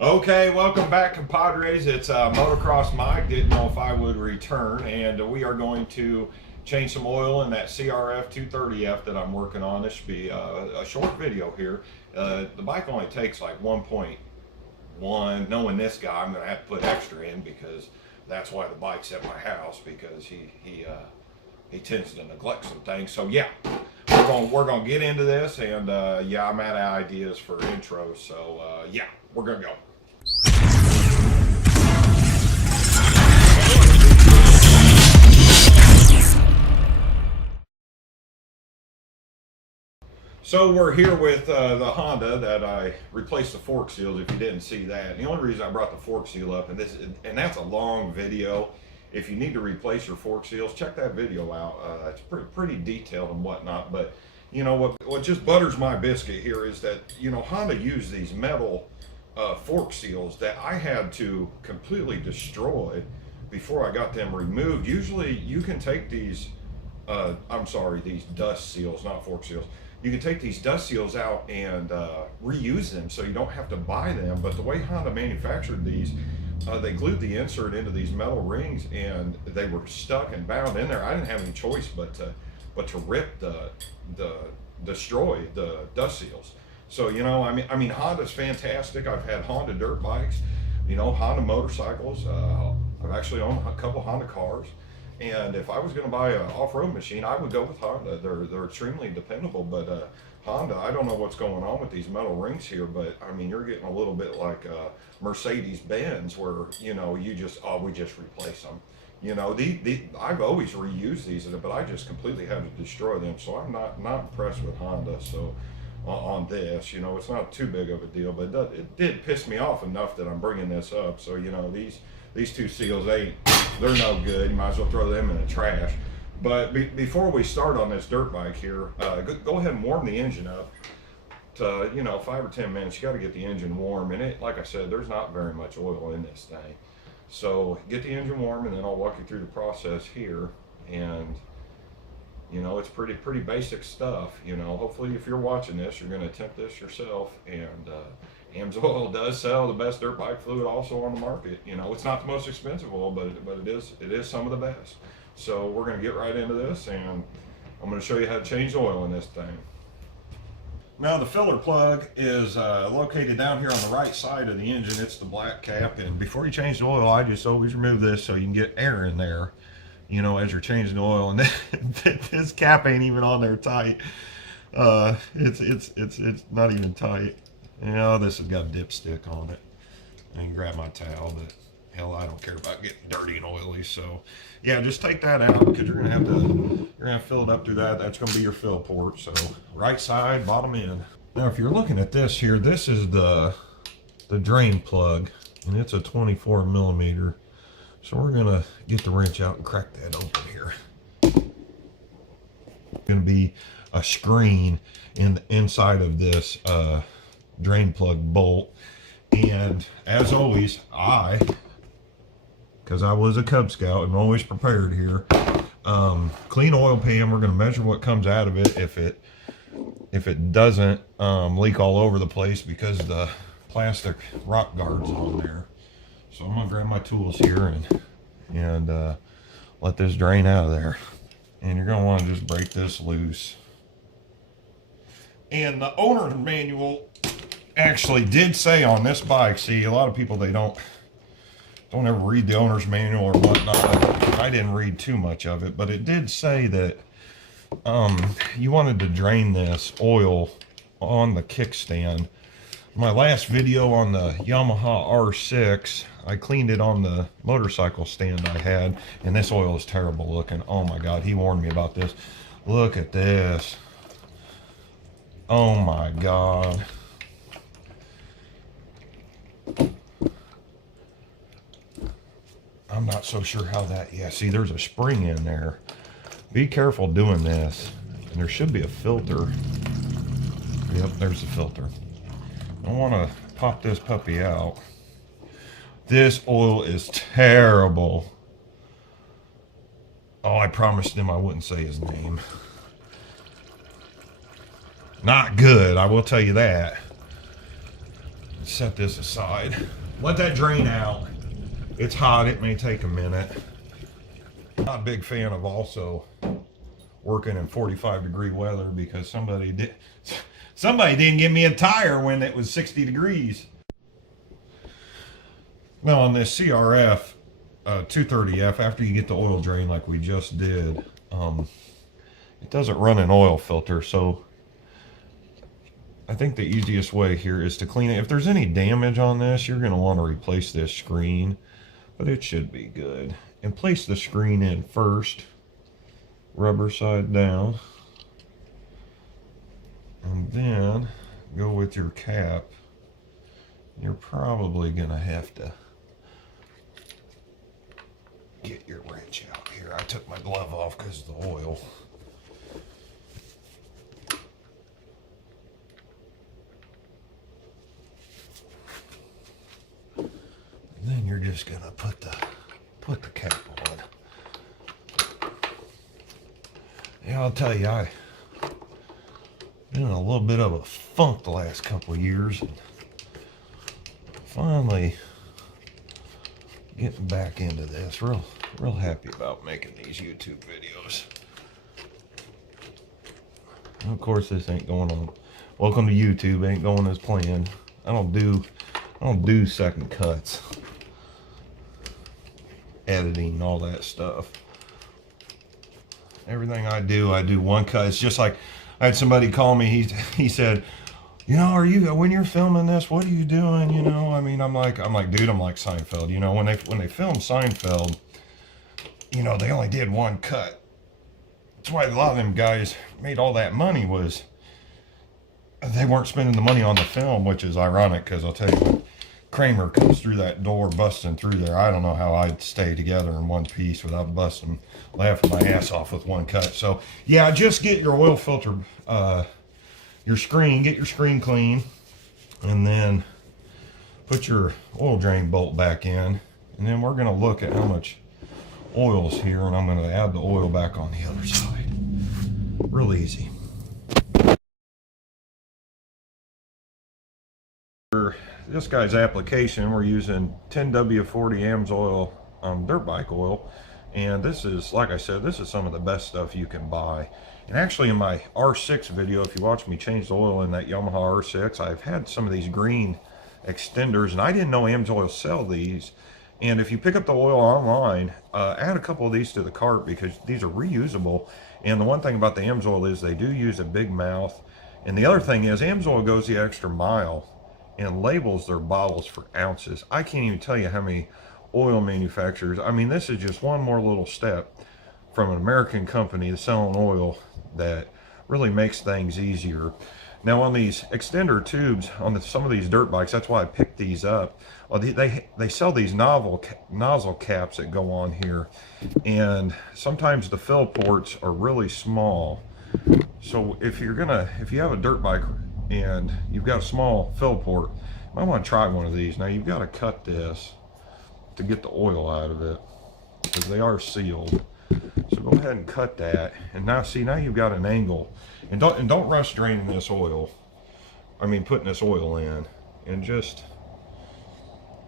Okay, welcome back, compadres. It's Motocross Mike. Didn't know if I would return, and we are going to change some oil in that crf230f that I'm working on. This should be a short video here. The bike only takes like 1.1. Knowing this guy, I'm going to have to put extra in because that's why the bike's at my house, because he tends to neglect some things. So yeah, we're gonna get into this, and yeah, I'm out of ideas for intros. So yeah, we're gonna go. So we're here with the Honda that I replaced the fork seals. If you didn't see that, the only reason I brought the fork seal up, and that's a long video. If you need to replace your fork seals, check that video out. It's pretty detailed and whatnot. But you know what just butters my biscuit here is that, you know, Honda used these metal fork seals that I had to completely destroy before I got them removed. Usually you can take these these dust seals, not fork seals. You can take these dust seals out and reuse them, so you don't have to buy them. But the way Honda manufactured these, they glued the insert into these metal rings, and they were stuck and bound in there. I didn't have any choice but to rip destroy the dust seals. So, you know, I mean Honda's fantastic. I've had Honda dirt bikes, you know, Honda motorcycles. I've actually owned a couple Honda cars. And if I was going to buy an off-road machine, I would go with Honda. They're extremely dependable. But Honda, I don't know what's going on with these metal rings here, but I mean, you're getting a little bit like Mercedes-Benz, where, you know, we just replace them. You know, I've always reused these, but I just completely had to destroy them. So I'm not impressed with Honda. So on this, you know, it's not too big of a deal, but it did piss me off enough that I'm bringing this up. So, you know, these two seals, they're no good. You might as well throw them in the trash. But before we start on this dirt bike here, go ahead and warm the engine up to, you know, 5 or 10 minutes. You got to get the engine warm, and like I said, there's not very much oil in this thing. So get the engine warm, and then I'll walk you through the process here. And you know, it's pretty basic stuff. You know, hopefully if you're watching this, you're going to attempt this yourself. And Amsoil does sell the best dirt bike fluid also on the market. You know, it's not the most expensive oil, but it is some of the best. So we're going to get right into this, and I'm going to show you how to change oil in this thing. Now the filler plug is located down here on the right side of the engine. It's the black cap, and before you change the oil, I just always remove this so you can get air in there, you know, as you're changing the oil. And this cap ain't even on there tight. It's not even tight. You know, this has got a dipstick on it. I can grab my towel, but hell, I don't care about getting dirty and oily. So yeah, just take that out, because you're gonna have to fill it up through that. That's gonna be your fill port. So right side, bottom end. Now if you're looking at this here, this is the drain plug, and it's a 24 millimeter. So we're gonna get the wrench out and crack that open here. Gonna be a screen in the inside of this drain plug bolt. And as always, because I was a Cub Scout, I'm always prepared here. Clean oil pan. We're gonna measure what comes out of it. If it doesn't leak all over the place, because the plastic rock guard's on there. So I'm gonna grab my tools here and let this drain out of there. And you're gonna want to just break this loose. And the owner's manual actually did say on this bike, see, a lot of people, they don't ever read the owner's manual or whatnot. I didn't read too much of it, but it did say that you wanted to drain this oil on the kickstand. My last video on the Yamaha R6, I cleaned it on the motorcycle stand I had, and this oil is terrible looking. Oh my God, he warned me about this. Look at this. Oh my God. I'm not so sure how that, yeah, see, there's a spring in there. Be careful doing this. And there should be a filter. Yep, there's the filter. I want to pop this puppy out. This oil is terrible. Oh, I promised him I wouldn't say his name. Not good, I will tell you that. set this aside. Let that drain out. It's hot, it may take a minute. Not a big fan of also working in 45-degree weather because somebody didn't give me a tire when it was 60 degrees. Now on this CRF 230F, after you get the oil drain like we just did, it doesn't run an oil filter, so I think the easiest way here is to clean it. If there's any damage on this, you're going to want to replace this screen, but it should be good. And place the screen in first, rubber side down, and then go with your cap. You're probably going to have to get your wrench out here. I took my glove off because of the oil. And then you're just gonna put the cap on. Yeah, I'll tell you, I've been in a little bit of a funk the last couple of years, and finally getting back into this. Real happy about making these YouTube videos. And of course, this ain't going on. Welcome to YouTube. Ain't going as planned. I don't do second cuts, editing, and all that stuff. Everything I do one cut. It's just like I had somebody call me. He said, you know, when you're filming this, what are you doing? You know, I mean, I'm like, dude, I'm like Seinfeld. You know, when they filmed Seinfeld, you know, they only did one cut. That's why a lot of them guys made all that money, was they weren't spending the money on the film, which is ironic because I'll tell you, when Kramer comes through that door, busting through there, I don't know how I'd stay together in one piece without busting, laughing my ass off with one cut. So yeah, just get your oil filter, your screen, get your screen clean, and then put your oil drain bolt back in, and then we're going to look at how much oil's here, and I'm going to add the oil back on the other side. Real easy. For this guy's application, we're using 10W40 Amsoil dirt bike oil, and this is, like I said, this is some of the best stuff you can buy. And actually, in my R6 video, if you watch me change the oil in that Yamaha R6, I've had some of these green extenders, and I didn't know Amsoil sell these. And if you pick up the oil online, add a couple of these to the cart because these are reusable. And the one thing about the Amsoil is they do use a big mouth. And the other thing is Amsoil goes the extra mile and labels their bottles for ounces. I can't even tell you how many oil manufacturers. I mean, this is just one more little step from an American company that's selling oil that really makes things easier. Now on these extender tubes, on some of these dirt bikes, that's why I picked these up. Well, they sell these nozzle caps that go on here, and sometimes the fill ports are really small. So if you have a dirt bike and you've got a small fill port, you might want to try one of these. Now you've got to cut this to get the oil out of it because they are sealed. So go ahead and cut that, and now you've got an angle. And don't rush draining this oil. I mean, putting this oil in, and just,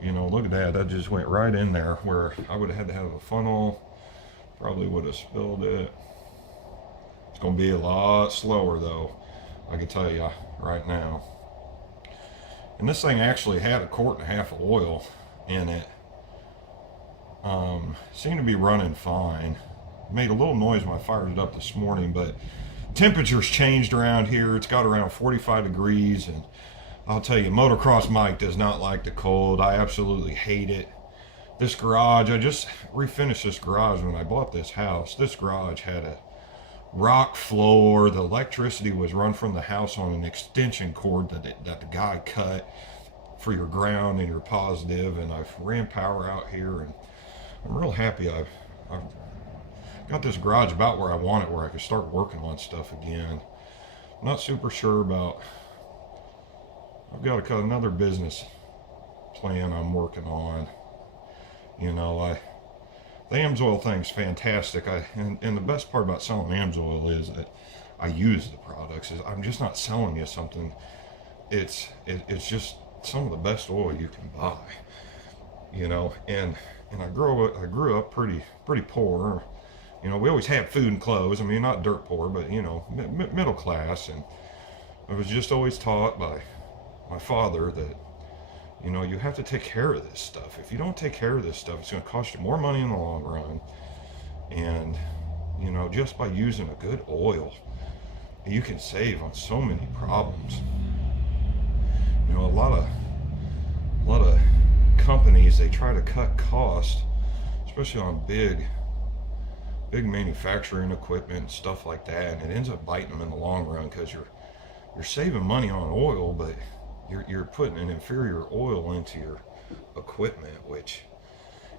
you know, look at that. That just went right in there where I would have had to have a funnel. Probably would have spilled it. It's going to be a lot slower though, I can tell you right now. And this thing actually had 1.5 quarts of oil in it. Seemed to be running fine. Made a little noise when I fired it up this morning, but temperatures changed around here. It's got around 45 degrees, and I'll tell you, motocross Mike does not like the cold. I absolutely hate it. This garage, I just refinished this garage when I bought this house. This garage had a rock floor. The electricity was run from the house on an extension cord that the guy cut for your ground and your positive, and I've ran power out here, and I'm real happy I've got this garage about where I want it, where I can start working on stuff again. I'm not super sure about, I've got another business plan I'm working on. You know, the Amsoil thing's fantastic. And the best part about selling Amsoil is that I use the products. I'm just not selling you something. It's just some of the best oil you can buy, you know. And I grew up pretty poor. You know, we always had food and clothes. I mean, not dirt poor, but, you know, middle class. And I was just always taught by my father that, you know, you have to take care of this stuff. If you don't take care of this stuff, it's going to cost you more money in the long run. And, you know, just by using a good oil, you can save on so many problems. You know, a lot of companies, they try to cut costs, especially on big manufacturing equipment and stuff like that, and it ends up biting them in the long run, because you're saving money on oil, but you're putting an inferior oil into your equipment, which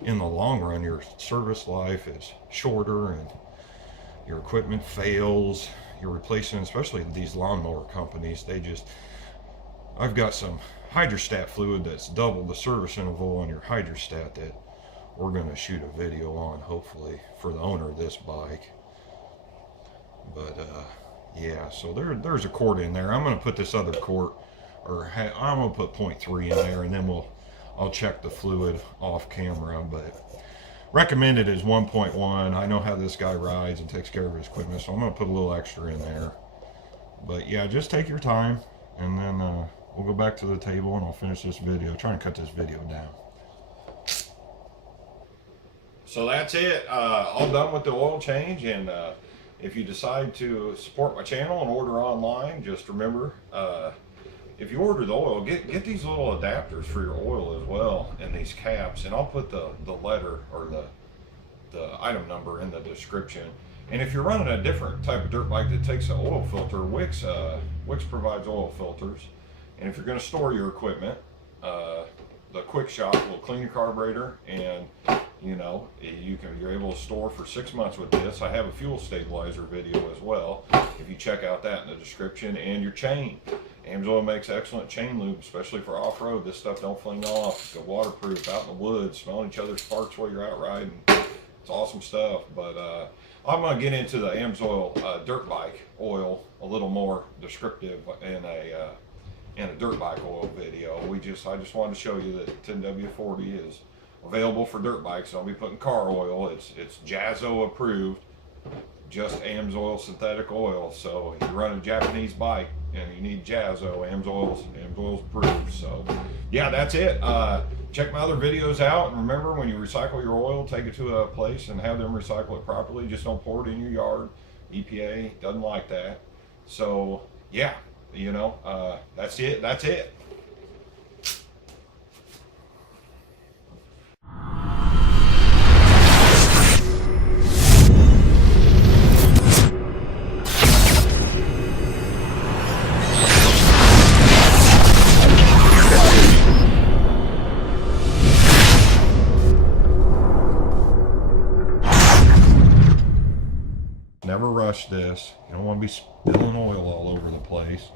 in the long run your service life is shorter and your equipment fails. You're replacing, especially these lawnmower companies, I've got some hydrostat fluid that's double the service interval on your hydrostat that we're going to shoot a video on, hopefully, for the owner of this bike. But yeah, so there's a quart in there. I'm going to put this other quart, or I'm going to put 0.3 in there, and then I'll check the fluid off camera. But recommended is 1.1. I know how this guy rides and takes care of his equipment, so I'm going to put a little extra in there. But yeah, just take your time, and then we'll go back to the table and I'll finish this video. Try and cut this video down. So that's it. All done with the oil change. And if you decide to support my channel and order online, just remember, if you order the oil, get these little adapters for your oil as well, and these caps. And I'll put the letter or the item number in the description. And if you're running a different type of dirt bike that takes an oil filter, Wix provides oil filters. And if you're going to store your equipment, the Quick Shop will clean your carburetor, and you know, you're able to store for 6 months with this. I have a fuel stabilizer video as well, if you check out that in the description. And your chain, Amsoil makes excellent chain lube, especially for off-road. This stuff don't fling off. It's waterproof, out in the woods, smelling each other's farts while you're out riding. It's awesome stuff. But I'm going to get into the Amsoil dirt bike oil a little more descriptive in a dirt bike oil video. I just wanted to show you that 10W40 is available for dirt bikes. I'll be putting car oil. It's Jazzo approved, just Amsoil synthetic oil. So if you run a Japanese bike and you need Jazzo, Amsoil's approved. So yeah, that's it. Check my other videos out, and remember, when you recycle your oil, take it to a place and have them recycle it properly. Just don't pour it in your yard. EPA doesn't like that. So yeah, you know, that's it. Never rush this. You don't want to be spilling oil all over the place.